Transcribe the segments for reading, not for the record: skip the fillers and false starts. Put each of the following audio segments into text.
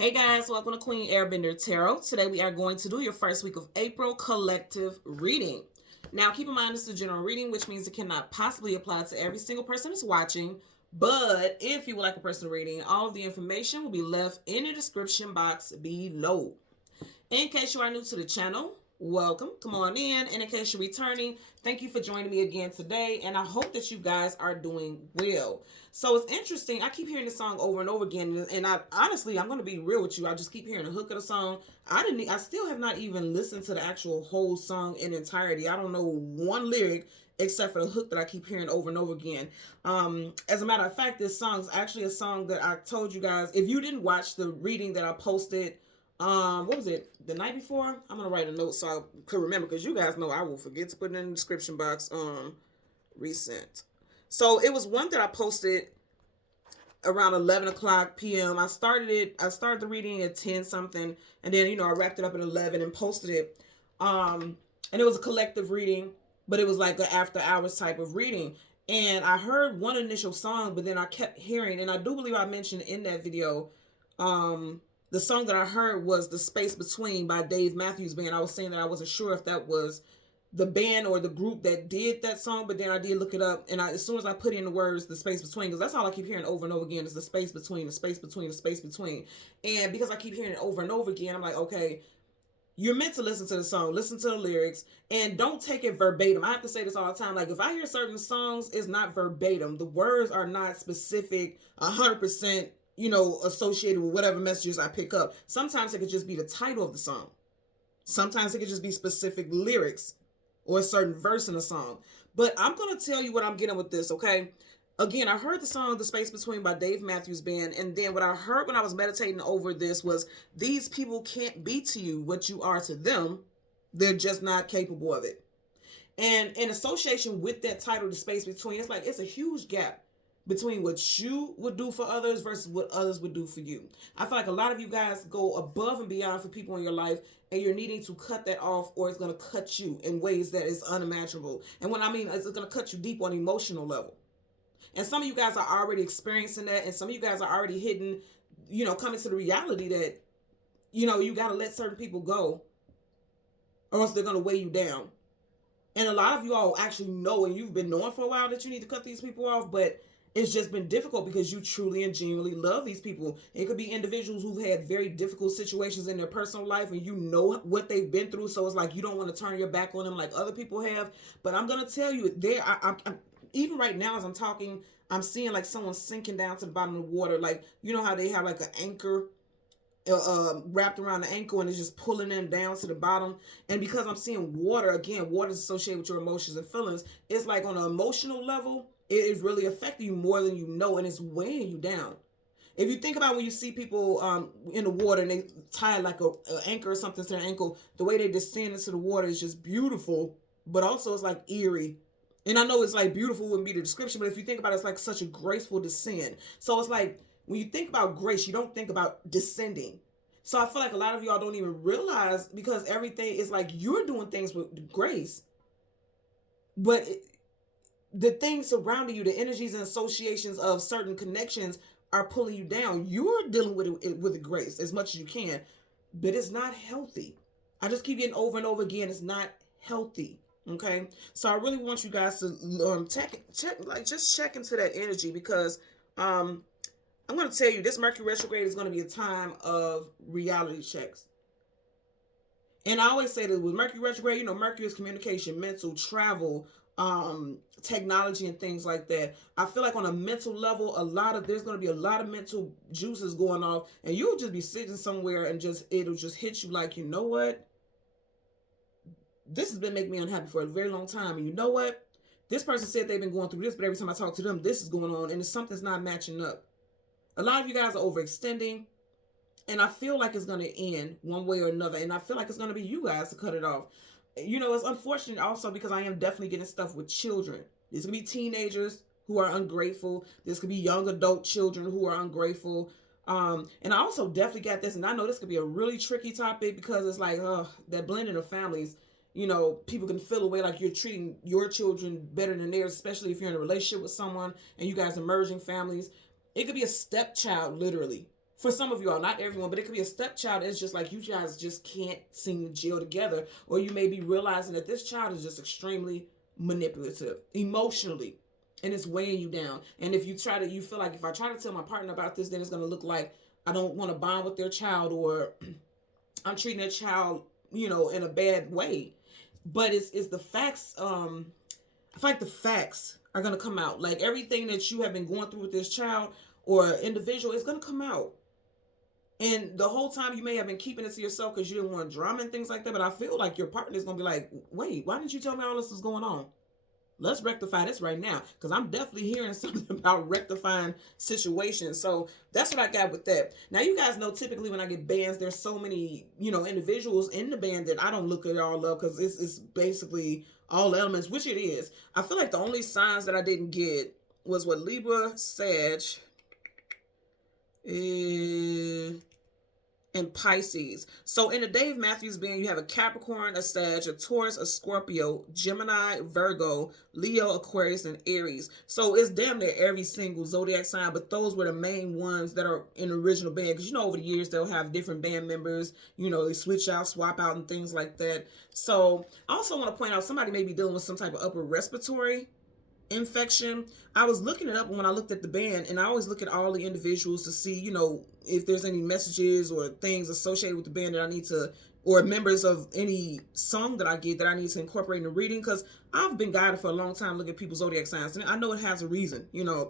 Hey guys, welcome to Queen Airbender Tarot. Today we are going to do your first week of April collective reading. Now keep in mind this is a general reading, which means it cannot possibly apply to every single person that's watching. But if you would like a personal reading, all of the information will be left in the description box below. In case you are new to the channel, welcome. Come on in. And in case you're returning, thank you for joining me again today. And I hope that you guys are doing well. So it's interesting. I keep hearing this song over and over again. And I honestly, I'm going to be real with you. I just keep hearing the hook of the song. I still have not even listened to the actual whole song in entirety. I don't know one lyric except for the hook that I keep hearing over and over again. As a matter of fact, this song is actually a song that I told you guys. If you didn't watch the reading that I posted, what was it? The night before? I'm gonna write a note so I could remember, because you guys know I will forget to put it in the description box. Recent. So it was one that I posted around 11 o'clock p.m. I started the reading at 10 something, and then I wrapped it up at 11 and posted it. And it was a collective reading, but it was like an after hours type of reading. And I heard one initial song, but then I kept hearing, and I do believe I mentioned in that video, the song that I heard was The Space Between by Dave Matthews Band. I was saying that I wasn't sure if that was the band or the group that did that song, but then I did look it up, and as soon as I put in the words The Space Between, because that's all I keep hearing over and over again is the space between, the space between, the space between. And because I keep hearing it over and over again, I'm like, okay, you're meant to listen to the song, listen to the lyrics, and don't take it verbatim. I have to say this all the time. Like, if I hear certain songs, it's not verbatim. The words are not specific 100%, associated with whatever messages I pick up. Sometimes it could just be the title of the song. Sometimes it could just be specific lyrics or a certain verse in a song. But I'm going to tell you what I'm getting with this, okay? Again, I heard the song The Space Between by Dave Matthews Band, and then what I heard when I was meditating over this was, these people can't be to you what you are to them. They're just not capable of it. And in association with that title, The Space Between, it's like it's a huge gap between what you would do for others versus what others would do for you. I feel like a lot of you guys go above and beyond for people in your life, and you're needing to cut that off, or it's going to cut you in ways that is unimaginable. And what I mean is, it's going to cut you deep on an emotional level. And some of you guys are already experiencing that, and some of you guys are already hidden, coming to the reality that, you got to let certain people go, or else they're going to weigh you down. And a lot of you all actually know, and you've been knowing for a while, that you need to cut these people off, but it's just been difficult because you truly and genuinely love these people. It could be individuals who've had very difficult situations in their personal life, and you know what they've been through, so it's like you don't want to turn your back on them like other people have. But I'm going to tell you, I'm even right now as I'm talking, I'm seeing like someone sinking down to the bottom of the water. Like, you know how they have like an anchor wrapped around the ankle, and it's just pulling them down to the bottom. And because I'm seeing water, again, water is associated with your emotions and feelings. It's like on an emotional level, it is really affecting you more than you know, and it's weighing you down. If you think about when you see people in the water and they tie like a anchor or something to their ankle, the way they descend into the water is just beautiful, but also it's like eerie. And I know it's like beautiful wouldn't be the description, but if you think about it, it's like such a graceful descent. So it's like when you think about grace, you don't think about descending. So I feel like a lot of y'all don't even realize, because everything is like you're doing things with grace, but the things surrounding you, the energies and associations of certain connections are pulling you down. You're dealing with it with grace as much as you can, but it's not healthy. I just keep getting over and over again, it's not healthy. Okay, so I really want you guys to check into that energy, because I'm going to tell you, this Mercury retrograde is going to be a time of reality checks. And I always say that with Mercury retrograde, Mercury is communication, mental, travel, technology, and things like that. I feel like on a mental level, there's going to be a lot of mental juices going off, and you'll just be sitting somewhere and it'll just hit you like, you know what? This has been making me unhappy for a very long time. And you know what? This person said they've been going through this, but every time I talk to them, this is going on, and something's not matching up. A lot of you guys are overextending, and I feel like it's going to end one way or another, and I feel like it's going to be you guys to cut it off. It's unfortunate also, because I am definitely getting stuff with children. There's going to be teenagers who are ungrateful. There's going to be young adult children who are ungrateful. And I also definitely got this, and I know this could be a really tricky topic, because it's like, that blending of families. People can feel a way like you're treating your children better than theirs, especially if you're in a relationship with someone and you guys are merging families. It could be a stepchild, literally, For some of y'all, not everyone, but it could be a stepchild. It's just like you guys just can't seem to gel together, or you may be realizing that this child is just extremely manipulative emotionally, and it's weighing you down. And if you feel like if I try to tell my partner about this, then it's going to look like I don't want to bond with their child, or I'm treating their child, in a bad way. But it's the facts. I feel like the facts are going to come out. Like everything that you have been going through with this child or individual is going to come out. And the whole time you may have been keeping it to yourself because you didn't want drama and things like that. But I feel like your partner is going to be like, wait, why didn't you tell me all this was going on? Let's rectify this right now. Because I'm definitely hearing something about rectifying situations. So that's what I got with that. Now, you guys know typically when I get bands, there's so many, individuals in the band that I don't look at all up because it's basically all elements, which it is. I feel like the only signs that I didn't get was what Libra, Sag, and Pisces. So in the Dave Matthews Band, you have a Capricorn, a Sag, a Taurus, a Scorpio, Gemini, Virgo, Leo, Aquarius, and Aries. So it's damn near every single zodiac sign, but those were the main ones that are in the original band. Because over the years, they'll have different band members, they switch out, swap out, and things like that. So I also want to point out somebody may be dealing with some type of upper respiratory infection. I was looking it up when I looked at the band, and I always look at all the individuals to see, if there's any messages or things associated with the band that I need to, or members of any song that I get that I need to incorporate in the reading, because I've been guided for a long time looking at people's zodiac signs, and I know it has a reason,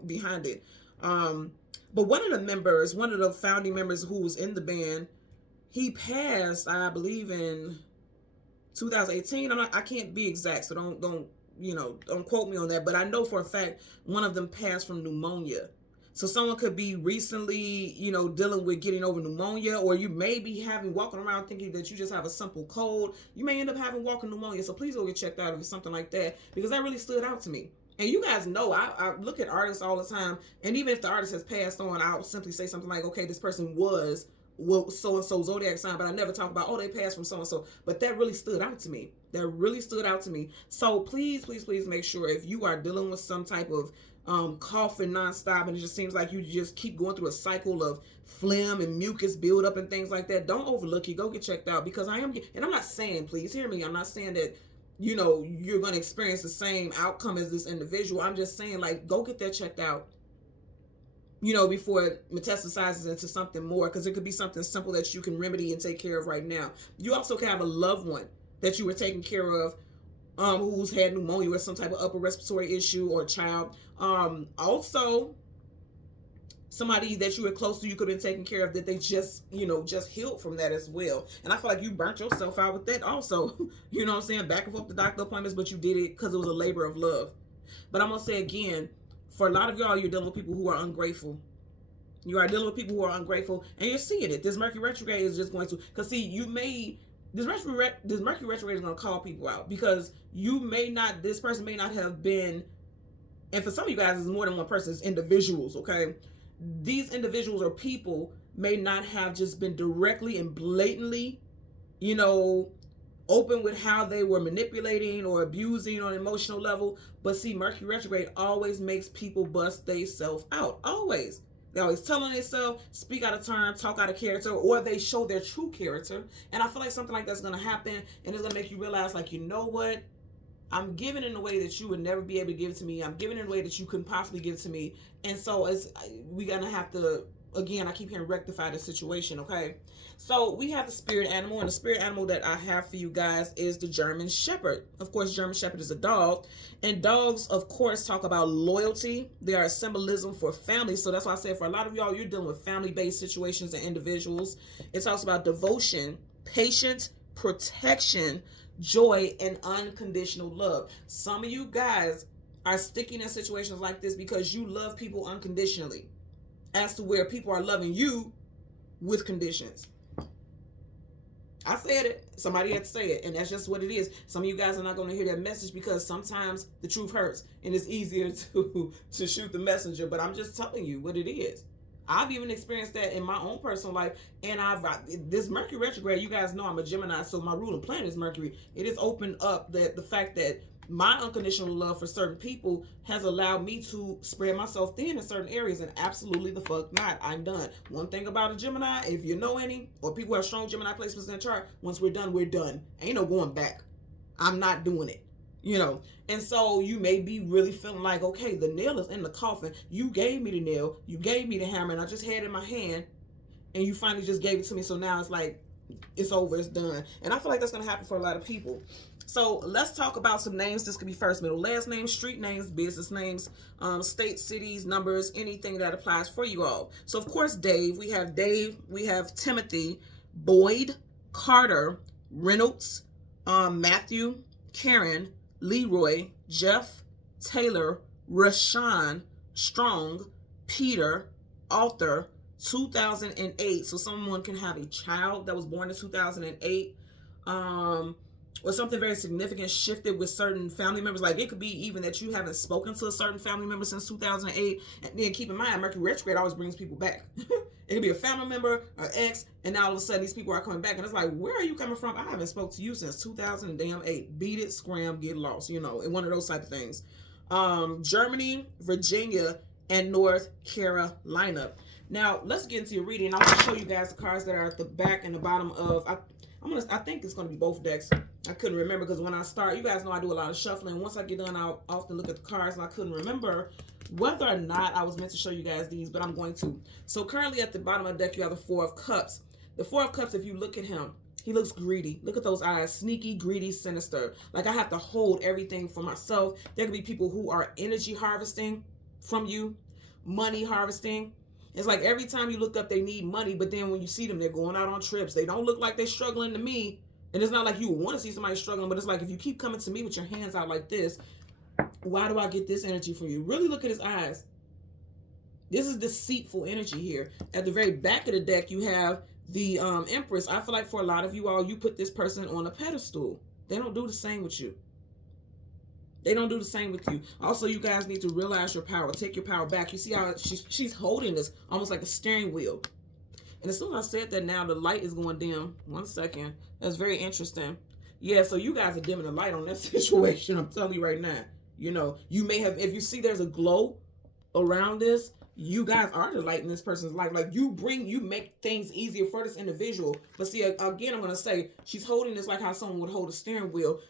behind it. But one of the founding members who was in the band, he passed, I believe, in 2018. I can't be exact, so don't quote me on that, but I know for a fact one of them passed from pneumonia. So someone could be recently, dealing with getting over pneumonia, or you may be walking around thinking that you just have a simple cold. You may end up having walking pneumonia. So please go get checked out if it's something like that, because that really stood out to me. And you guys know, I look at artists all the time, and even if the artist has passed on, I'll simply say something like, okay, this person was so-and-so zodiac sign, but I never talk about, they passed from so-and-so. But that really stood out to me. So please, please, please make sure if you are dealing with some type of coughing nonstop, and it just seems like you just keep going through a cycle of phlegm and mucus buildup and things like that, don't overlook it. Go get checked out, because and I'm not saying, please hear me, I'm not saying that, you're going to experience the same outcome as this individual. I'm just saying, like, go get that checked out, before it metastasizes into something more, because it could be something simple that you can remedy and take care of right now. You also can have a loved one that you were taking care of, who's had pneumonia or some type of upper respiratory issue, or a child. Also, somebody that you were close to, you could have been taking care of, that they just healed from that as well. And I feel like you burnt yourself out with that also. You know what I'm saying? Back and forth to doctor appointments, but you did it because it was a labor of love. But I'm going to say again, for a lot of y'all, you're dealing with people who are ungrateful. You are dealing with people who are ungrateful, and you're seeing it. This Mercury retrograde is just going to, because see, this Mercury retrograde is going to call people out, because this person may not have been, and for some of you guys, it's more than one person, it's individuals, okay? These individuals or people may not have just been directly and blatantly, open with how they were manipulating or abusing on an emotional level. But see, Mercury retrograde always makes people bust themselves out. Always. They always telling themselves, speak out of turn, talk out of character, or they show their true character. And I feel like something like that's going to happen, and it's going to make you realize, like, you know what? I'm giving in a way that you would never be able to give to me. I'm giving in a way that you couldn't possibly give to me. And so we're going to have to, again, I keep hearing rectify the situation, okay? So we have the spirit animal, and the spirit animal that I have for you guys is the German Shepherd. Of course, German Shepherd is a dog, and dogs, of course, talk about loyalty. They are a symbolism for family. So that's why I said, for a lot of y'all, you're dealing with family-based situations and individuals. It talks about devotion, patience, protection, joy, and unconditional love. Some of you guys are sticking in situations like this because you love people unconditionally, as to where people are loving you with conditions. I said it. Somebody had to say it, and that's just what it is. Some of you guys are not going to hear that message, because sometimes the truth hurts, and it's easier to shoot the messenger. But I'm just telling you what it is. I've even experienced that in my own personal life, and this Mercury retrograde, you guys know I'm a Gemini, so my ruling planet is Mercury. It has opened up the fact that my unconditional love for certain people has allowed me to spread myself thin in certain areas, and absolutely the fuck not. I'm done. One thing about a Gemini, if you know any, or people who have strong Gemini placements in the chart, once we're done, we're done. Ain't no going back. I'm not doing it. And so you may be really feeling like, okay, the nail is in the coffin. You gave me the nail, you gave me the hammer, and I just had it in my hand, and you finally just gave it to me. So now it's like, it's over, it's done. And I feel like that's going to happen for a lot of people. So let's talk about some names. This could be first, middle, last names, street names, business names, state, cities, numbers, anything that applies for you all. So of course, Dave, we have Timothy, Boyd, Carter, Reynolds, Matthew, Karen, Leroy, Jeff, Taylor, Rashawn, Strong, Peter, Arthur, 2008. So someone can have a child that was born in 2008. Or something very significant shifted with certain family members. Like it could be even that you haven't spoken to a certain family member since 2008. And then keep in mind, Mercury retrograde always brings people back. It could be a family member or ex, and now all of a sudden these people are coming back, and it's like, where are you coming from? I haven't spoke to you since 2008. Beat it, scram, get lost. In one of those type of things. Germany, Virginia, and North Carolina. Now let's get into your reading. I want to show you guys the cards that are at the back and the bottom of. I think it's going to be both decks. I couldn't remember because when I start, you guys know I do a lot of shuffling. Once I get done, I'll often look at the cards, and I couldn't remember whether or not I was meant to show you guys these, but I'm going to. So currently at the bottom of the deck, you have the Four of Cups. The Four of Cups, if you look at him, he looks greedy. Look at those eyes. Sneaky, greedy, sinister. Like I have to hold everything for myself. There could be people who are energy harvesting from you, money harvesting. It's like every time you look up, they need money, but then when you see them, they're going out on trips. They don't look like they're struggling to me. And it's not like you want to see somebody struggling, but it's like if you keep coming to me with your hands out like this, why do I get this energy from you? Really look at his eyes. This is deceitful energy here. At the very back of the deck, you have the Empress. I feel like for a lot of you all, you put this person on a pedestal. They don't do the same with you. They don't do the same with you. Also, you guys need to realize your power. Take your power back. You see how she's holding this almost like a steering wheel. And as soon as I said that, now the light is going dim. 1 second. That's very interesting. Yeah, so you guys are dimming the light on that situation. I'm telling you right now. You may have, if you see there's a glow around this, you guys are the light in this person's life. Like you make things easier for this individual. But see, again, I'm going to say, she's holding this like how someone would hold a steering wheel.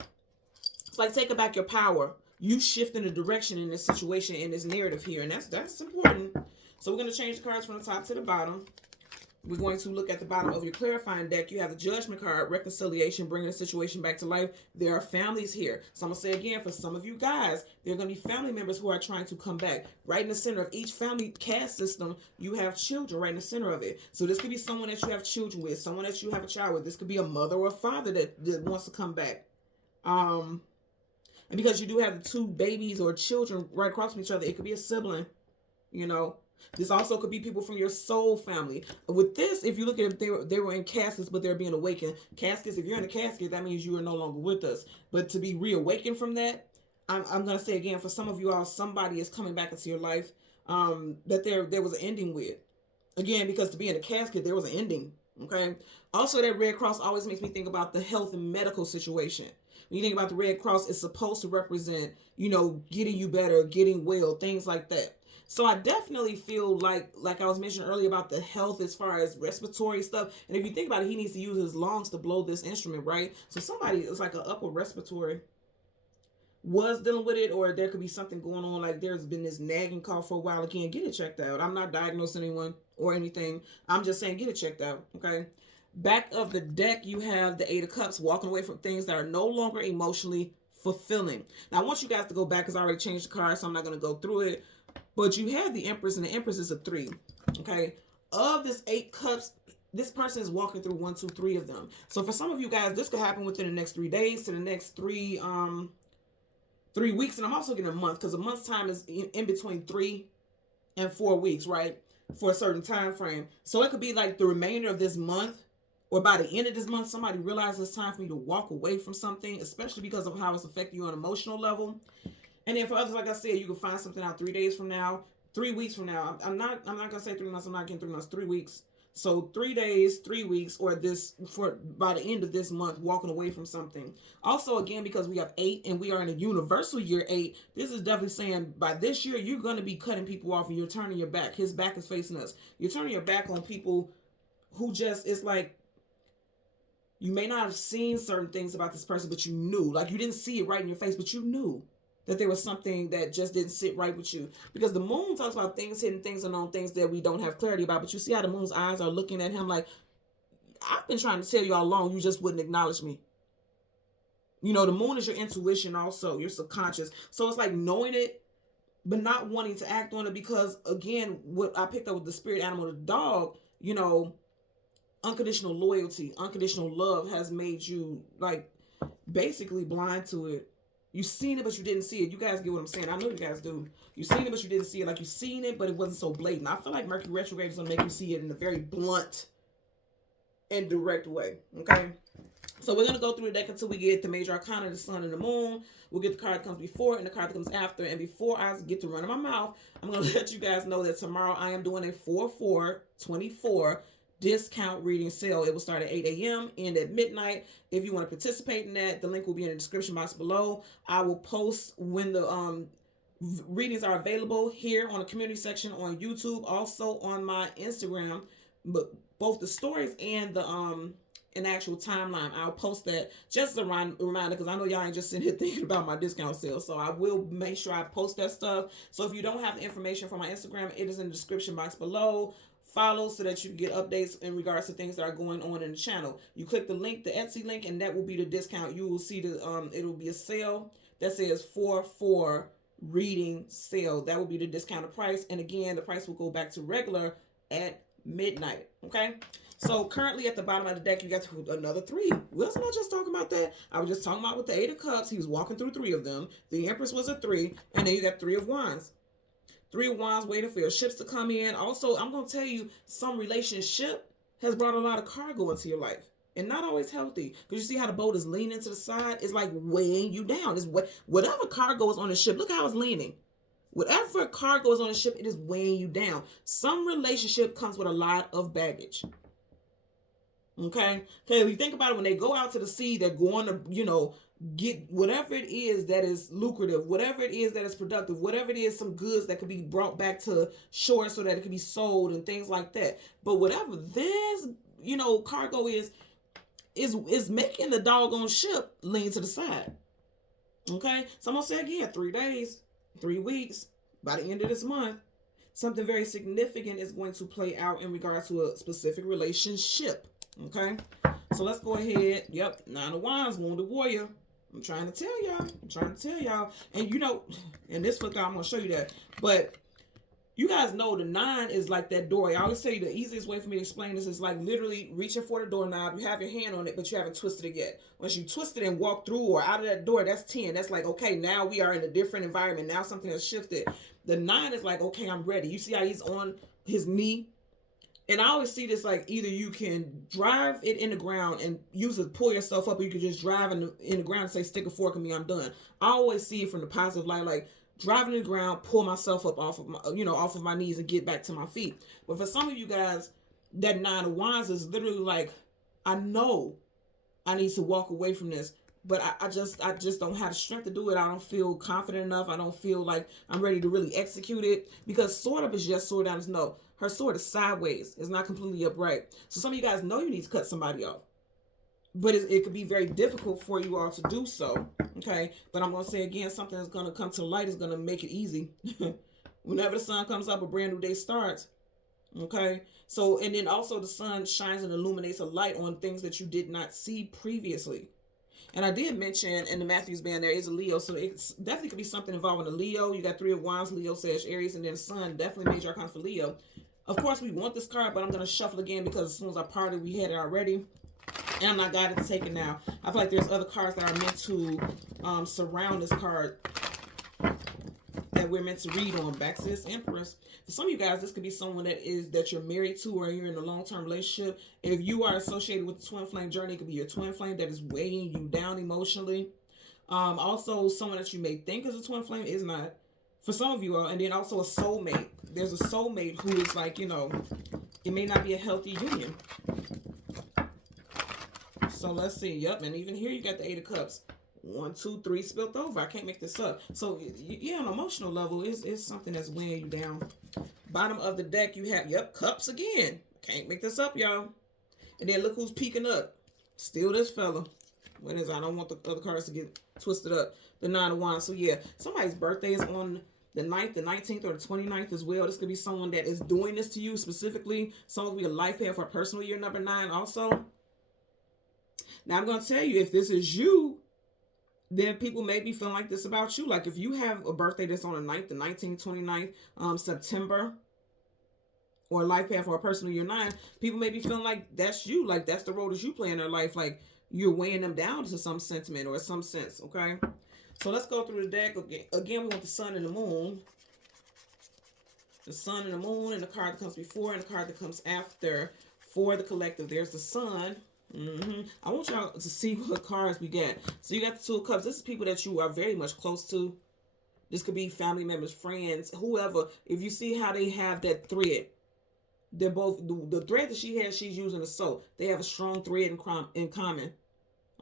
It's like taking back your power. You shifting the direction in this situation, in this narrative here. And that's important. So we're going to change the cards from the top to the bottom. We're going to look at the bottom of your clarifying deck. You have the Judgment card, reconciliation, bringing the situation back to life. There are families here. So I'm going to say again, for some of you guys, there are going to be family members who are trying to come back. Right in the center of each family caste system, you have children right in the center of it. So this could be someone that you have children with, someone that you have a child with. This could be a mother or a father that wants to come back. And because you do have the two babies or children right across from each other, it could be a sibling, This also could be people from your soul family. With this, if you look at it, they were in caskets, but they're being awakened. Caskets, if you're in a casket, that means you are no longer with us. But to be reawakened from that, I'm going to say again, for some of you all, somebody is coming back into your life that there was an ending with. Again, because to be in a casket, there was an ending, okay? Also, that Red Cross always makes me think about the health and medical situation. When you think about the Red Cross, it's supposed to represent, getting you better, getting well, things like that. So I definitely feel like I was mentioning earlier about the health as far as respiratory stuff. And if you think about it, he needs to use his lungs to blow this instrument, right? So somebody, it's like an upper respiratory was dealing with it, or there could be something going on. Like there's been this nagging cough for a while. Again, get it checked out. I'm not diagnosing anyone or anything. I'm just saying get it checked out, okay? Back of the deck, you have the Eight of Cups, walking away from things that are no longer emotionally fulfilling. Now, I want you guys to go back because I already changed the card, so I'm not going to go through it. But you have the Empress, and the Empress is a 3, okay? Of this 8 cups, this person is walking through 1, 2, 3 of them. So for some of you guys, this could happen within the next 3 days to the next 3 weeks. And I'm also getting a month because a month's time is in between 3 and 4 weeks, right? For a certain time frame. So it could be like the remainder of this month, or by the end of this month, somebody realizes it's time for me to walk away from something, especially because of how it's affecting you on an emotional level. And then for others, like I said, you can find something out 3 days from now, 3 weeks from now. I'm not going to say 3 months. I'm not getting 3 months, 3 weeks. So 3 days, 3 weeks, or this for by the end of this month, walking away from something. Also, again, because we have 8 and we are in a universal year 8, this is definitely saying by this year you're going to be cutting people off and you're turning your back. His back is facing us. You're turning your back on people who just, it's like, you may not have seen certain things about this person, but you knew. Like, you didn't see it right in your face, but you knew that there was something that just didn't sit right with you. Because the moon talks about things, hidden things, and known things that we don't have clarity about. But you see how the moon's eyes are looking at him like, I've been trying to tell you all along, you just wouldn't acknowledge me. You know, the moon is your intuition also, your subconscious. So it's like knowing it, but not wanting to act on it because, again, what I picked up with the spirit animal, the dog, you know, unconditional loyalty, unconditional love has made you, like, basically blind to it. You seen it, but you didn't see it. You guys get what I'm saying. I know you guys do. You seen it, but you didn't see it. Like, you seen it, but it wasn't so blatant. I feel like Mercury retrograde is going to make you see it in a very blunt and direct way. Okay? So we're going to go through the deck until we get the major arcana, the sun and the moon. We'll get the card that comes before and the card that comes after. And before I get to run in my mouth, I'm going to let you guys know that tomorrow I am doing a 4/4/24 discount reading sale. It will start at 8 a.m. end at midnight. If you want to participate in that, the link will be in the description box below. I will post when the readings are available here on the community section on YouTube, also on my Instagram, but both the stories and the an actual timeline. I'll post that just as a reminder, because I know y'all ain't just sitting here thinking about my discount sale. So I will make sure I post that stuff. So if you don't have the information from my Instagram, it is in the description box below. Follow so that you can get updates in regards to things that are going on in the channel. You click the link, the Etsy link, and that will be the discount. You will see the it will be a sale that says 4/4 reading sale. That will be the discounted price. And again, the price will go back to regular at midnight. Okay? So currently at the bottom of the deck, you got another 3. Wasn't I just talking about that? I was just talking about with the 8 of Cups. He was walking through 3 of them. The Empress was a 3. And then you got 3 of Wands. 3 of Wands waiting for your ships to come in. Also, I'm going to tell you, some relationship has brought a lot of cargo into your life. And not always healthy. Because you see how the boat is leaning to the side? It's like weighing you down. It's whatever cargo is on the ship, look how it's leaning. Whatever cargo is on the ship, it is weighing you down. Some relationship comes with a lot of baggage. Okay? Okay, if you think about it, when they go out to the sea, they're going to, you know, get whatever it is that is lucrative, whatever it is that is productive, whatever it is, some goods that could be brought back to shore so that it could be sold and things like that. But whatever this, you know, cargo is making the doggone ship lean to the side. Okay? So I'm going to say again, 3 days, 3 weeks, by the end of this month, something very significant is going to play out in regards to a specific relationship. Okay? So let's go ahead. Yep, 9 of Wands, Wounded Warrior. I'm trying to tell y'all. And you know, and this flip out, I'm going to show you that. But you guys know the 9 is like that door. I always tell you the easiest way for me to explain this is like literally reaching for the doorknob. You have your hand on it, but you haven't twisted it yet. Once you twist it and walk through or out of that door, that's 10. That's like, okay, now we are in a different environment. Now something has shifted. The 9 is like, okay, I'm ready. You see how he's on his knee? And I always see this like either you can drive it in the ground and use it to pull yourself up, or you can just drive in the ground and say, stick a fork in me, I'm done. I always see it from the positive light, like driving in the ground, pull myself up off of my, off of my knees and get back to my feet. But for some of you guys, that 9 of Wands is literally like, I know I need to walk away from this, but I just don't have the strength to do it. I don't feel confident enough. I don't feel like I'm ready to really execute it, because sword up is just sword down. No, her sword is sideways. It's not completely upright. So some of you guys know you need to cut somebody off, but it could be very difficult for you all to do so. Okay, but I'm going to say again, something that's going to come to light is going to make it easy. Whenever the sun comes up, a brand new day starts. Okay, so, and then also the sun shines and illuminates a light on things that you did not see previously. And I did mention in the Matthews band there is a Leo, so it definitely could be something involving a Leo. You got 3 of Wands, Leo, Sag, Aries, and then the sun, definitely major arcana for Leo. Of course, we want this card, but I'm going to shuffle again because as soon as I parted, we had it already. And I'm not guided to take it now. I feel like there's other cards that are meant to surround this card that we're meant to read on. Back to this Empress. For some of you guys, this could be someone that you're married to, or you're in a long-term relationship. If you are associated with the twin flame journey, it could be your twin flame that is weighing you down emotionally. Also, someone that you may think is a twin flame is not. For some of you all, and then also a soulmate. There's a soulmate who is like, It may not be a healthy union. So let's see. Yep, and even here you got the Eight of Cups. 1, 2, 3 spilled over. I can't make this up. So yeah, on an emotional level, it's something that's weighing you down. Bottom of the deck, you have, yep, cups again. Can't make this up, y'all. And then look who's peeking up. Still this fella. What is it? I don't want the other cards to get twisted up. The Nine of Wands. So yeah, somebody's birthday is on the 9th, the 19th, or the 29th as well. This could be someone that is doing this to you specifically. Someone could be a life pair for a personal year number 9 also. Now I'm going to tell you, if this is you, then people may be feeling like this about you. Like if you have a birthday that's on the 9th, the 19th, 29th, September, or a life path for a personal year 9, people may be feeling like that's you. Like that's the role that you play in their life. Like you're weighing them down to some sentiment or some sense, okay? So let's go through the deck. Again, we want the sun and the moon. The sun and the moon, and the card that comes before and the card that comes after for the collective. There's the sun. I want y'all to see what cards we get. So you got the Two of Cups. This is people that you are very much close to. This could be family members, friends, whoever. If you see how they have that thread, they're both, the thread that she has, she's using a soul. They have a strong thread in common.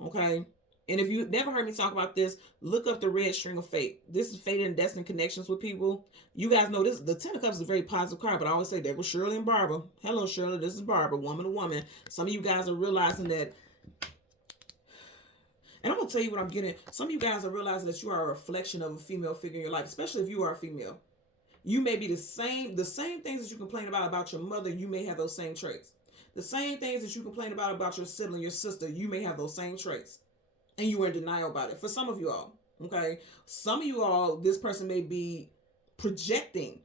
Okay? And if you've never heard me talk about this, look up the red string of fate. This is fate and destined connections with people. You guys know this. The Ten of Cups is a very positive card, but I always say there was Shirley and Barbara. Hello, Shirley. This is Barbara, woman to woman. Some of you guys are realizing that, and I'm going to tell you what I'm getting. Some of you guys are realizing that you are a reflection of a female figure in your life, especially if you are a female. You may be the same things that you complain about your mother, you may have those same traits. The same things that you complain about your sibling, your sister, you may have those same traits. And you were in denial about it. For some of you all, okay? Some of you all, this person may be projecting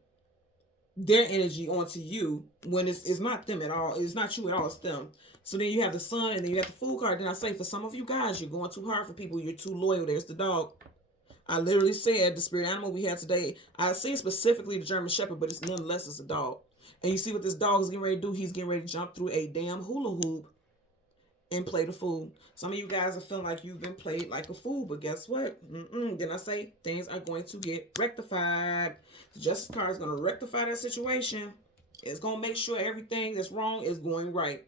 their energy onto you when it's not them at all. It's not you at all, it's them. So then you have the sun and then you have the Fool card. Then I say for some of you guys, you're going too hard for people. You're too loyal. There's the dog. I literally said the spirit animal we had today. I say specifically the German Shepherd, but it's nonetheless it's a dog. And you see what this dog is getting ready to do? He's getting ready to jump through a damn hula hoop and play the fool. Some of you guys are feeling like you've been played like a fool, but guess what? Then I say things are going to get rectified. The Justice card is going to rectify that situation. It's going to make sure everything that's wrong is going right.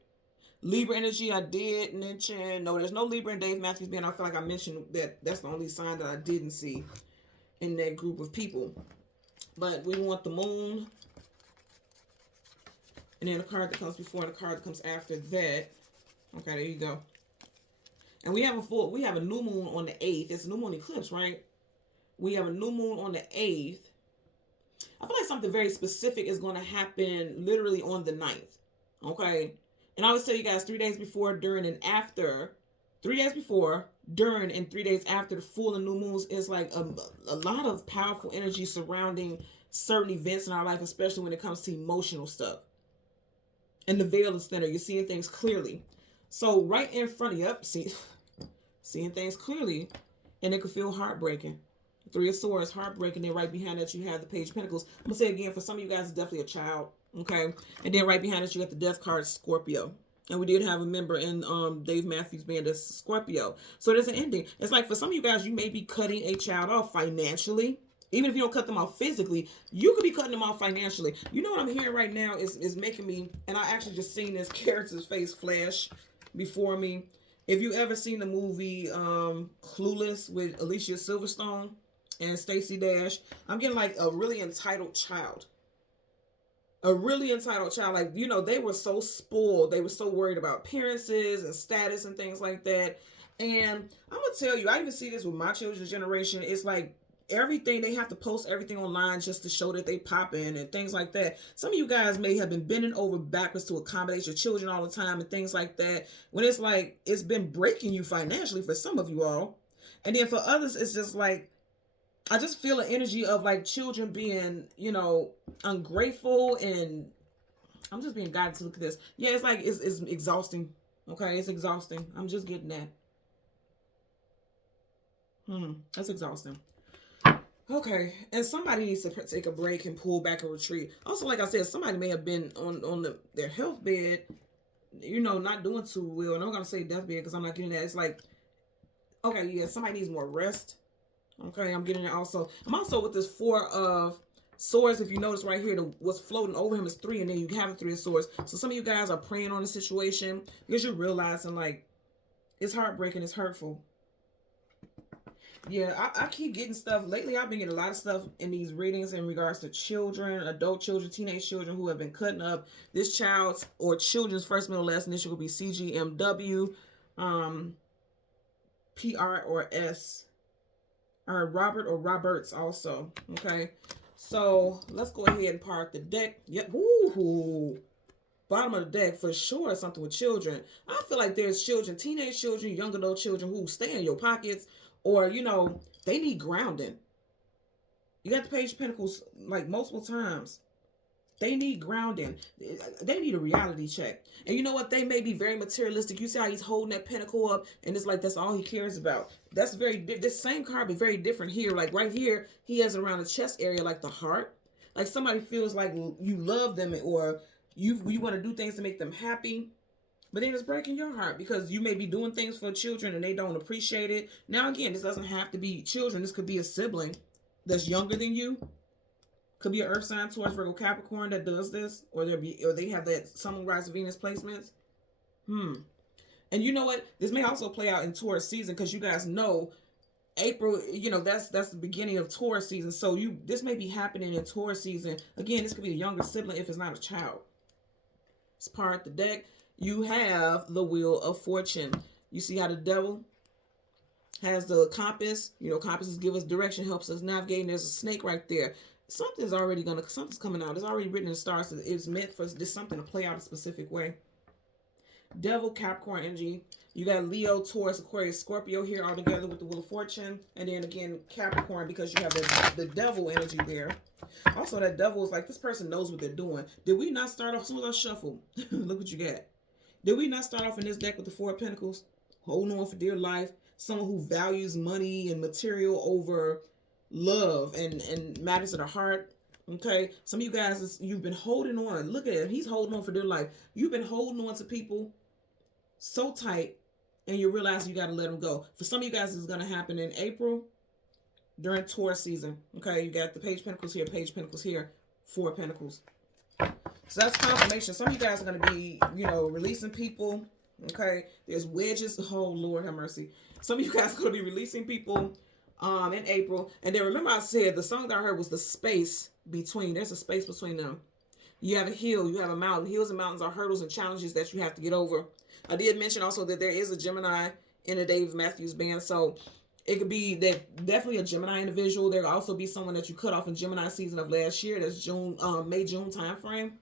Libra energy, I did mention. No, there's no Libra in Dave Matthews Band. I feel like I mentioned that. That's the only sign that I didn't see in that group of people. But we want the moon. And then the card that comes before and the card that comes after that. Okay, there you go. And we have a new moon on the 8th. It's a new moon eclipse, right? We have a new moon on the 8th. I feel like something very specific is going to happen literally on the 9th. Okay? And I always tell you guys 3 days before, during, and after. 3 days before, during, and 3 days after the full and new moons is like a lot of powerful energy surrounding certain events in our life, especially when it comes to emotional stuff. And the veil is thinner. You're seeing things clearly. So right in front of you, seeing things clearly, and it could feel heartbreaking. 3 of Swords, heartbreaking. Then right behind that you have the Page of Pentacles. I'm gonna say again, for some of you guys, it's definitely a child. Okay, and then right behind us you got the Death card, Scorpio. And we did have a member in Dave Matthews Band that's Scorpio. So there's an ending. It's like for some of you guys, you may be cutting a child off financially. Even if you don't cut them off physically, you could be cutting them off financially. You know what I'm hearing right now is making me, and I actually just seen this character's face flash before me. If you ever seen the movie Clueless with Alicia Silverstone and Stacey Dash, I'm getting like a really entitled child. A really entitled child. Like, you know, they were so spoiled. They were so worried about appearances and status and things like that. And I'm going to tell you, I even see this with my children's generation. It's like everything, they have to post everything online just to show that they pop in and things like that. Some of you guys may have been bending over backwards to accommodate your children all the time and things like that, when it's like it's been breaking you financially for some of you all. And then for others, it's just like, I just feel an energy of like children being, you know, ungrateful, and I'm just being guided to look at this. Yeah, it's like, it's exhausting. Okay, it's exhausting. I'm just getting that. That's exhausting. Okay, and somebody needs to take a break and pull back and retreat. Also, like I said, somebody may have been on their health bed, you know, not doing too well. And I'm going to say deathbed because I'm not getting that. It's like, okay, yeah, somebody needs more rest. Okay, I'm getting it also. I'm also with this 4 of Swords, if you notice right here, what's floating over him is 3, and then you have the 3 of swords. So some of you guys are praying on the situation because you're realizing, like, it's heartbreaking, it's hurtful. Yeah, I keep getting stuff. Lately, I've been getting a lot of stuff in these readings in regards to children, adult children, teenage children who have been cutting up. This child's or children's first, middle, last initial will be CGMW, PR or S, or Robert or Roberts also. Okay, so let's go ahead and park the deck. Yep. Ooh. Bottom of the deck for sure is something with children. I feel like there's children, teenage children, young adult children who stay in your pockets, or they need grounding. You got the Page of Pentacles like multiple times. They need grounding. They need a reality check. And you know what? They may be very materialistic. You see how he's holding that pentacle up, and it's like that's all he cares about. That's this same card be very different here. Like right here, he has it around the chest area, like the heart. Like somebody feels like you love them, or you want to do things to make them happy, but then it's breaking your heart because you may be doing things for children and they don't appreciate it. Now again, this doesn't have to be children. This could be a sibling that's younger than you. Could be an Earth sign, Taurus, Virgo, Capricorn that does this, or they have that Sun, Moon, Rise, Venus placements. And you know what? This may also play out in Taurus season because you guys know April, that's the beginning of Taurus season. So this may be happening in Taurus season. Again, this could be a younger sibling if it's not a child. It's part of the deck. You have the Wheel of Fortune. You see how the Devil has the compass. Compasses give us direction, helps us navigate. And there's a snake right there. Something's coming out. It's already written in the stars. It's meant for this something to play out a specific way. Devil, Capricorn energy. You got Leo, Taurus, Aquarius, Scorpio here all together with the Wheel of Fortune. And then again, Capricorn, because you have the Devil energy there. Also, that Devil is like, this person knows what they're doing. Did we not start off, as soon as I shuffle, look what you got. Did we not start off in this deck with the 4 of Pentacles? Holding on for dear life. Someone who values money and material over love and matters of the heart. Okay? Some of you guys, you've been holding on. Look at him. He's holding on for dear life. You've been holding on to people so tight, and you realize you got to let them go. For some of you guys, this is going to happen in April during Taurus season. Okay? You got the Page of Pentacles here, Page of Pentacles here, 4 of Pentacles. So that's confirmation. Some of you guys are going to be, releasing people. Okay? There's wedges. Oh, Lord have mercy. Some of you guys are going to be releasing people in April. And then remember I said the song that I heard was the space between. There's a space between them. You have a hill. You have a mountain. Hills and mountains are hurdles and challenges that you have to get over. I did mention also that there is a Gemini in the Dave Matthews Band. So it could be that definitely a Gemini individual. There could also be someone that you cut off in Gemini season of last year. That's May, June time frame.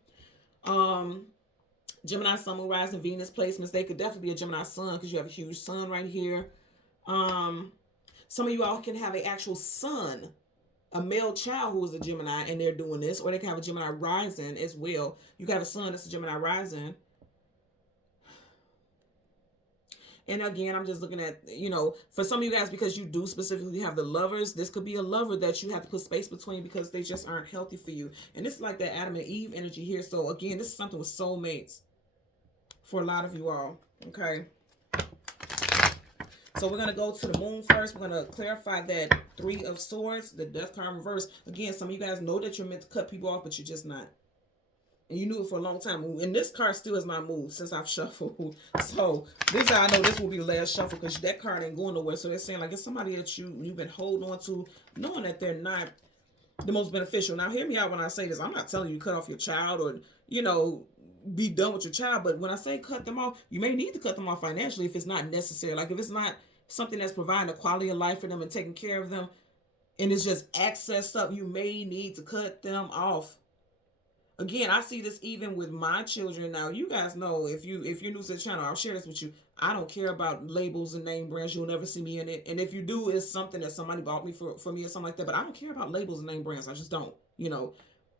Gemini, Sun, Moon, Rise, and Venus placements. They could definitely be a Gemini Sun because you have a huge sun right here. Some of you all can have an actual son, a male child who is a Gemini, and they're doing this. Or they can have a Gemini rising as well. You can have a son that's a Gemini rising. And again, I'm just looking at, for some of you guys, because you do specifically have the lovers, this could be a lover that you have to put space between because they just aren't healthy for you. And this is like that Adam and Eve energy here. So again, this is something with soulmates for a lot of you all. Okay. So we're going to go to the moon first. We're going to clarify that 3 of Swords, the Death card reverse. Again, some of you guys know that you're meant to cut people off, but you're just not. And you knew it for a long time. And this card still has not moved since I've shuffled. So this is how I know this will be the last shuffle because that card ain't going nowhere. So they're saying like it's somebody that you've been holding on to, knowing that they're not the most beneficial. Now hear me out when I say this. I'm not telling you cut off your child or, be done with your child. But when I say cut them off, you may need to cut them off financially if it's not necessary. Like if it's not something that's providing a quality of life for them and taking care of them, and it's just excess stuff, you may need to cut them off. Again, I see this even with my children. Now, you guys know, if you're new to the channel, I'll share this with you. I don't care about labels and name brands. You'll never see me in it. And if you do, it's something that somebody bought me for me or something like that. But I don't care about labels and name brands. I just don't.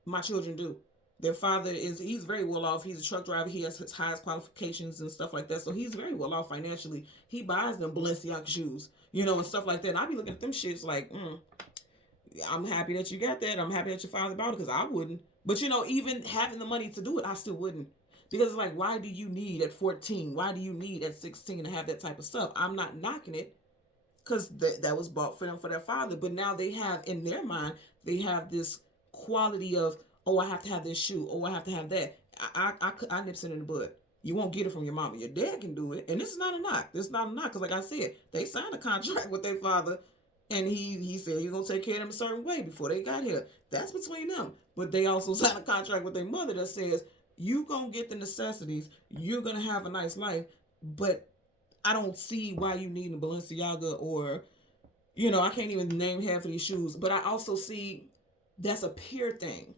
My children do. Their father he's very well off. He's a truck driver. He has his highest qualifications and stuff like that. So he's very well off financially. He buys them Balenciaga shoes, and stuff like that. And I be looking at them shits like, I'm happy that you got that. I'm happy that your father bought it because I wouldn't. But, even having the money to do it, I still wouldn't. Because it's like, why do you need at 14? Why do you need at 16 to have that type of stuff? I'm not knocking it because that was bought for them for their father. But now they have, in their mind, they have this quality of, oh, I have to have this shoe, oh, I have to have that. I nips it in the bud. You won't get it from your mama. Your dad can do it, and this is not a knock. This is not a knock, because like I said, they signed a contract with their father, and he said you're gonna take care of them a certain way before they got here. That's between them. But they also signed a contract with their mother that says you gonna get the necessities, you're gonna have a nice life, but I don't see why you need a Balenciaga, or, you know, I can't even name half of these shoes. But I also see that's a peer thing.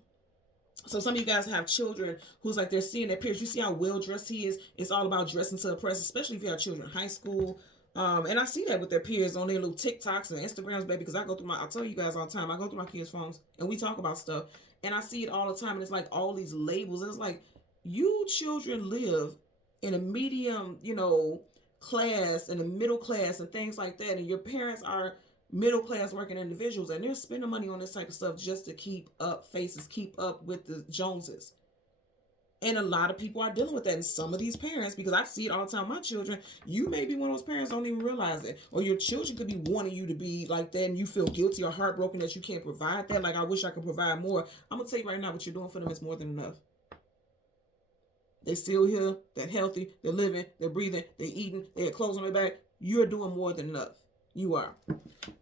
So some of you guys have children who's like, they're seeing their peers. You see how well dressed he is. It's all about dressing to impress, especially if you have children in high school. And I see that with their peers on their little TikToks and Instagrams, baby, because I'll tell you guys all the time, I go through my kids' phones and we talk about stuff, and I see it all the time, and it's like all these labels, and it's like, you children live in a medium, you know, class and a middle class and things like that, and your parents are middle class working individuals, and they're spending money on this type of stuff just to keep up faces, keep up with the Joneses. And a lot of people are dealing with that. And some of these parents, because I see it all the time, my children, you may be one of those parents, don't even realize it. Or your children could be wanting you to be like that, and you feel guilty or heartbroken that you can't provide that. Like, I wish I could provide more. I'm going to tell you right now, what you're doing for them is more than enough. They're still here. They're healthy. They're living. They're breathing. They're eating. They have clothes on their back. You're doing more than enough. You are.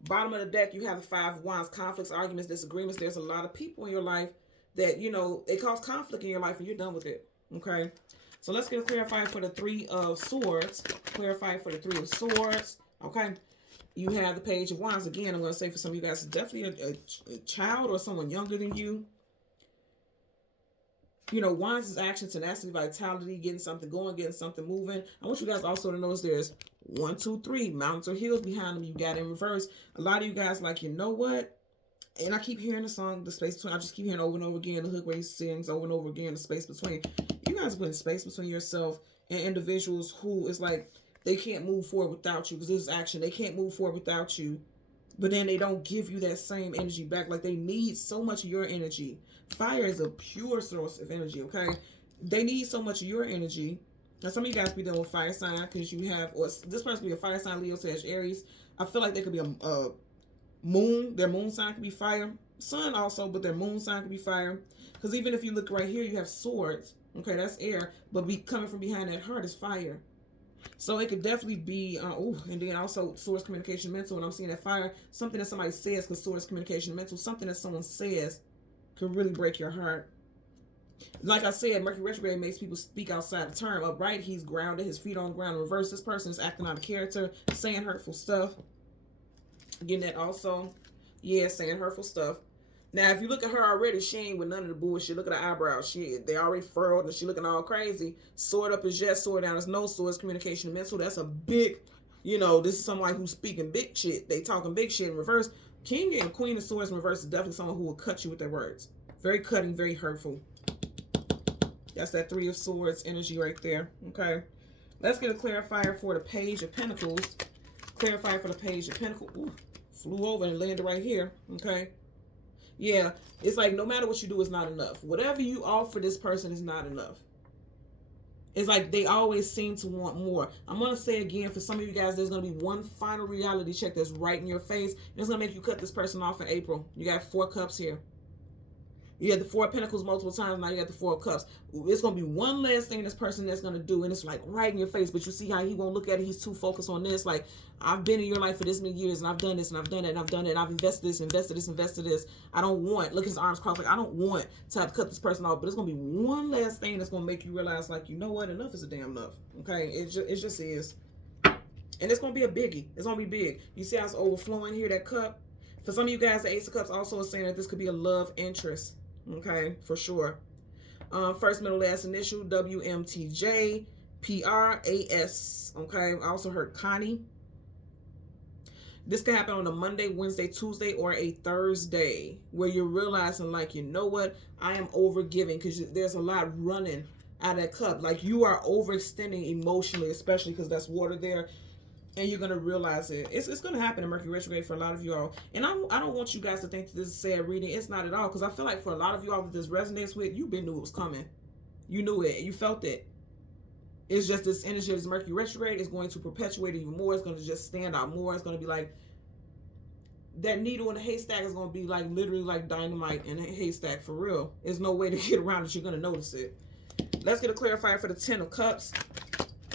Bottom of the deck, you have the Five of Wands, conflicts, arguments, disagreements. There's a lot of people in your life that, you know, they cause conflict in your life, and you're done with it. Okay? So let's get a clarifier for the Three of Swords. Clarify for the Three of Swords. Okay? You have the Page of Wands. Again, I'm going to say for some of you guys, it's definitely a child or someone younger than you. You know, Wands is action, tenacity, vitality, getting something going, getting something moving. I want you guys also to notice there's 1, 2, 3 mountains or hills behind them. You got in reverse. A lot of you guys like, you know what? And I keep hearing the song, The Space Between. I just keep hearing over and over again the hook where he sings over and over again, the space between. You guys are putting space between yourself and individuals who is like, they can't move forward without you, because this is action. They can't move forward without you. But then they don't give you that same energy back. Like, they need so much of your energy. Fire is a pure source of energy, okay? They need so much of your energy. Now, some of you guys be dealing with fire sign, because you have, or this person could be a fire sign, Leo, Sag, Aries. I feel like they could be a moon. Their moon sign could be fire. Sun also, but their moon sign could be fire. Because even if you look right here, you have swords. Okay, that's air. But coming from behind that heart is fire. So it could definitely be, and then also swords, communication, mental. And I'm seeing that fire, something that somebody says, because swords, communication, mental, something that someone says could really break your heart. Like I said, Mercury retrograde makes people speak outside the term. Upright, he's grounded, his feet on the ground. Reverse, this person is acting out of character, saying hurtful stuff. Getting that also. Yeah, saying hurtful stuff. Now, if you look at her already, she ain't with none of the bullshit. Look at her eyebrows. They already furrowed, and she looking all crazy. Sword up is yes, sword down is no. Swords, communication, mental. That's a big, you know, this is someone who's speaking big shit. They talking big shit in reverse. King and Queen of Swords in reverse is definitely someone who will cut you with their words. Very cutting, very hurtful. That's that Three of Swords energy right there. Okay. Let's get a clarifier for the Page of Pentacles. Clarifier for the Page of Pentacles. Ooh, flew over and landed right here. Okay. Yeah, it's like no matter what you do, it's not enough. Whatever you offer this person is not enough. It's like they always seem to want more. I'm going to say again, for some of you guys, there's going to be one final reality check that's right in your face. And it's going to make you cut this person off in April. You got 4 cups here. You had the 4 of Pentacles multiple times. Now you got the 4 of Cups. It's going to be one last thing this person that's going to do. And it's like right in your face. But you see how he won't look at it. He's too focused on this. Like, I've been in your life for this many years. And I've done this. And I've done it. And I've done it. And I've invested this, invested this, invested this. I don't want. Look at his arms crossed. Like, I don't want to have to cut this person off. But it's going to be one last thing that's going to make you realize, like, you know what? Enough is a damn enough. Okay? It just is. And it's going to be a biggie. It's going to be big. You see how it's overflowing here, that cup? For some of you guys, the Ace of Cups also is saying that this could be a love interest. Okay, for sure. First, middle, last initial, WMTJ, PRAS. Okay, I also heard Connie. This could happen on a Monday, Wednesday, Tuesday, or a Thursday, where you're realizing, like, you know what? I am overgiving, because there's a lot running out of that cup. Like, you are overextending emotionally, especially because that's water there. And you're going to realize it. It's going to happen in Mercury retrograde for a lot of you all. And I don't want you guys to think that this is sad reading. It's not at all. Because I feel like for a lot of you all that this resonates with, you knew it was coming. You knew it. You felt it. It's just this energy of this Mercury retrograde is going to perpetuate even more. It's going to just stand out more. It's going to be like, that needle in the haystack is going to be like literally like dynamite in a haystack for real. There's no way to get around it. You're going to notice it. Let's get a clarifier for the 10 of Cups.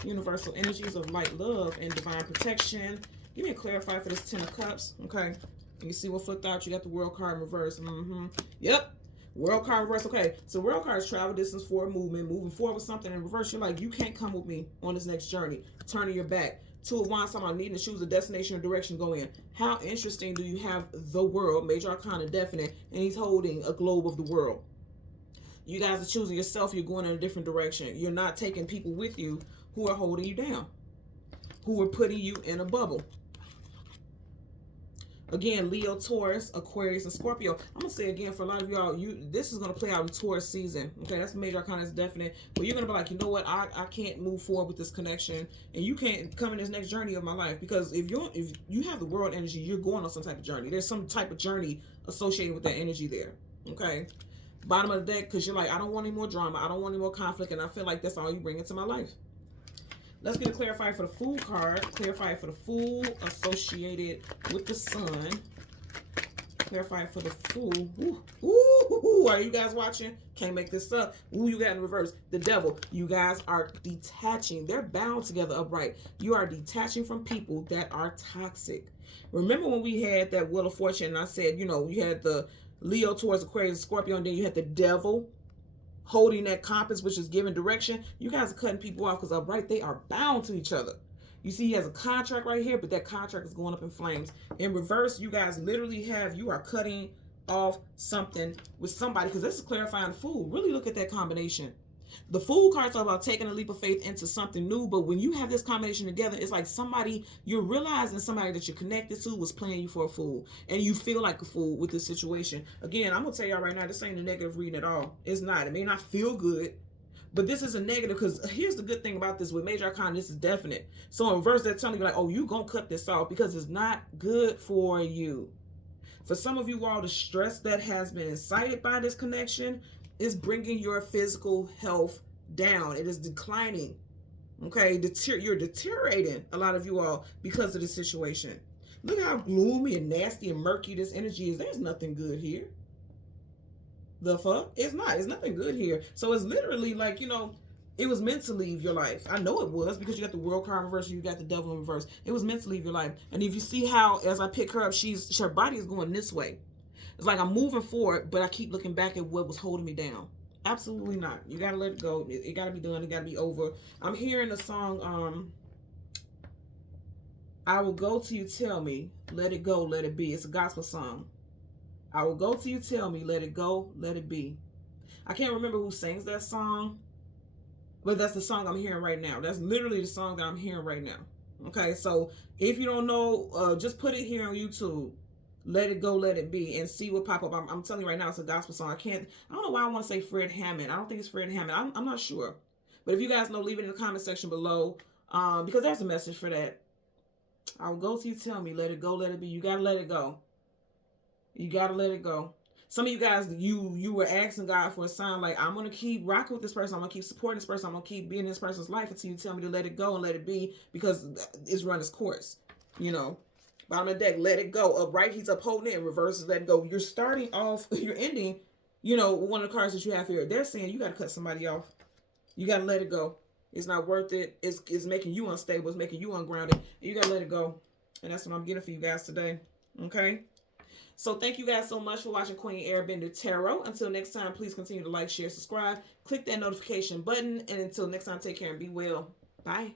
Universal energies of light, love, and divine protection. Give me a clarifier for this 10 of Cups. Okay. You see what flipped out? You got the World card in reverse. Yep. World card in reverse. Okay. So World card is travel distance, forward movement. Moving forward with something in reverse. You're like, you can't come with me on this next journey. Turning your back. 2 of Wands, talking about needing to choose a destination or direction to go in. How interesting do you have the world? Major Arcana definite. And he's holding a globe of the world. You guys are choosing yourself. You're going in a different direction. You're not taking people with you who are holding you down, who are putting you in a bubble. Again, Leo, Taurus, Aquarius, and Scorpio. I'm going to say again, for a lot of y'all, this is going to play out in Taurus season. Okay, that's the major arcana, is definite. But you're going to be like, you know what, I can't move forward with this connection. And you can't come in this next journey of my life. Because if you have the world energy, you're going on some type of journey. There's some type of journey associated with that energy there. Okay. Bottom of the deck, because you're like, I don't want any more drama. I don't want any more conflict. And I feel like that's all you bring into my life. Let's get a clarifier for the Fool card. Clarifier for the Fool associated with the Sun. Clarifier for the Fool. Ooh, are you guys watching? Can't make this up. Ooh, you got in reverse. The Devil. You guys are detaching. They're bound together upright. You are detaching from people that are toxic. Remember when we had that Wheel of Fortune and I said, you know, you had the Leo, Taurus, Aquarius, Scorpio, and then you had the Devil holding that compass, which is giving direction. You guys are cutting people off because upright, they are bound to each other. You see, he has a contract right here, but that contract is going up in flames. In reverse, you guys literally you are cutting off something with somebody, because this is clarifying the Fool. Really look at that combination. The Fool card's all about taking a leap of faith into something new, but when you have this combination together, it's like you're realizing somebody that you're connected to was playing you for a fool, and you feel like a fool with this situation. Again, I'm going to tell y'all right now, this ain't a negative reading at all. It's not. It may not feel good, but this is a negative, because here's the good thing about this. With Major Arcana, this is definite. So in reverse, they're telling you like, oh, you going to cut this off because it's not good for you. For some of you all, the stress that has been incited by this connection is bringing your physical health down. It is declining. Okay, you're deteriorating, a lot of you all, because of this situation. Look how gloomy and nasty and murky this energy is. There's nothing good here. The fuck? It's not. It's nothing good here. So it's literally like, you know, it was meant to leave your life. I know it was, because you got the World card in reverse, you got the Devil in reverse. It was meant to leave your life. And if you see how, as I pick her up, her body is going this way. It's like I'm moving forward, but I keep looking back at what was holding me down. Absolutely not. You got to let it go. It got to be done. It got to be over. I'm hearing the song, I will go till you tell me, let it go, let it be. It's a gospel song. I will go till you tell me, let it go, let it be. I can't remember who sings that song, but that's the song I'm hearing right now. That's literally the song that I'm hearing right now. Okay, so if you don't know, just put it here on YouTube. Let it go, let it be, and see what pop up. I'm telling you right now, it's a gospel song. I don't know why I want to say Fred Hammond. I don't think it's Fred Hammond. I'm not sure. But if you guys know, leave it in the comment section below, because there's a message for that. I will go till you tell me, let it go, let it be. You got to let it go. You got to let it go. Some of you guys, you were asking God for a sign, like, I'm going to keep rocking with this person. I'm going to keep supporting this person. I'm going to keep being in this person's life until you tell me to let it go and let it be, because it's run its course, you know. Bottom of the deck, let it go. Upright, he's upholding it. In reverse, let it go. You're starting off, you're ending, you know, one of the cards that you have here. They're saying you got to cut somebody off. You got to let it go. It's not worth it. It's making you unstable. It's making you ungrounded. You got to let it go. And that's what I'm getting for you guys today. Okay? So thank you guys so much for watching Queen Airbender Tarot. Until next time, please continue to like, share, subscribe. Click that notification button. And until next time, take care and be well. Bye.